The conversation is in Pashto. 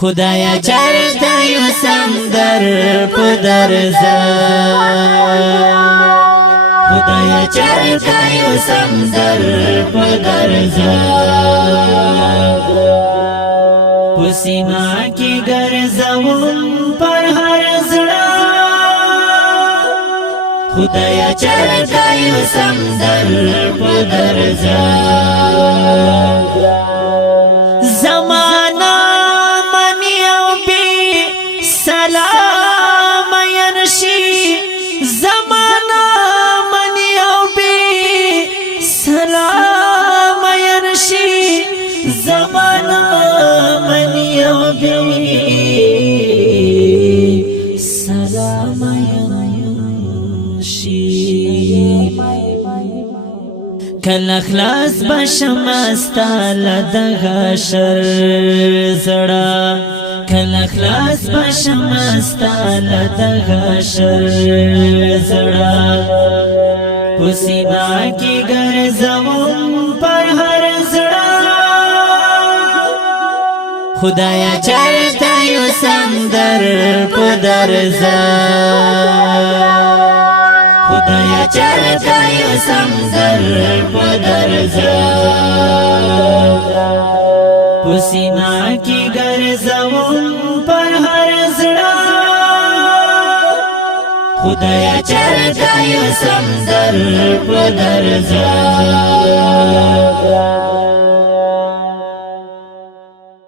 خدایا چرته یو سمندر پدر زا خدایا چرته یو سمندر پدر زا پسیما کی گرزوم پر هر زړه خدایا چرته یو سمندر پدر زا زمانہ منی او بی سلام ینشی زمانہ منی او بی سلام ینشی زمانہ منی او بی سلام ینشی کل اخلاص بشمستا لدغه شر زړه کل اخلاص بشمستا لدغه شر زړه پسینا کی ګرځوم پر هر زړه خدایا چرته یو سمندر پدر زا خدایا چرته یو سمندر پدر زا پسینا کی گرزوم پر هر زړه خدایا چرته یو سمندر پدر زا